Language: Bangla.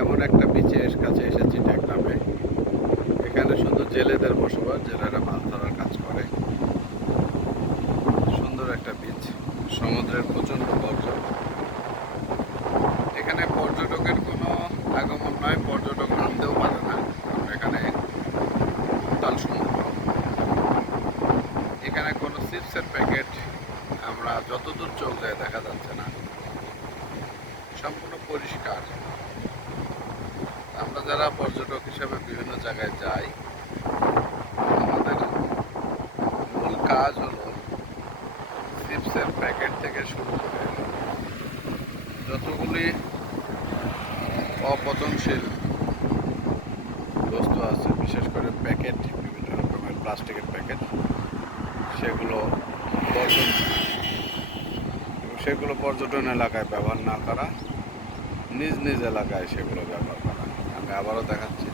এমন একটা বিচের কাছে এসেছি টেকনাফে। এখানে শুধু জেলেদের বসবাস, জেলেরা মাছ ধরার কাজ করে। সুন্দর একটা বিচ, সমুদ্রের প্রচণ্ড গর্জন। এখানে পর্যটকের কোনো আগমন নয়, পর্যটক নামতেও পারে না, কারণ এখানে টোটাল সমুদ্র। এখানে কোনো চিপসের প্যাকেট আমরা যতদূর চোখ যায় দেখা যাচ্ছে না, সম্পূর্ণ পরিষ্কার। আমরা যারা পর্যটক হিসেবে বিভিন্ন জায়গায় যাই, আমাদের মূল কাজ হলো চিপসের প্যাকেট থেকে শুরু করে যতগুলি অপচনশীল বস্তু আছে, বিশেষ করে প্যাকেট, বিভিন্ন রকমের প্লাস্টিকের প্যাকেট, সেগুলো বর্জন, সেগুলো পর্যটন এলাকায় ব্যবহার না করা, নিজ নিজ এলাকায় সেগুলো ব্যবহার করা। আমি আবারও দেখাচ্ছি।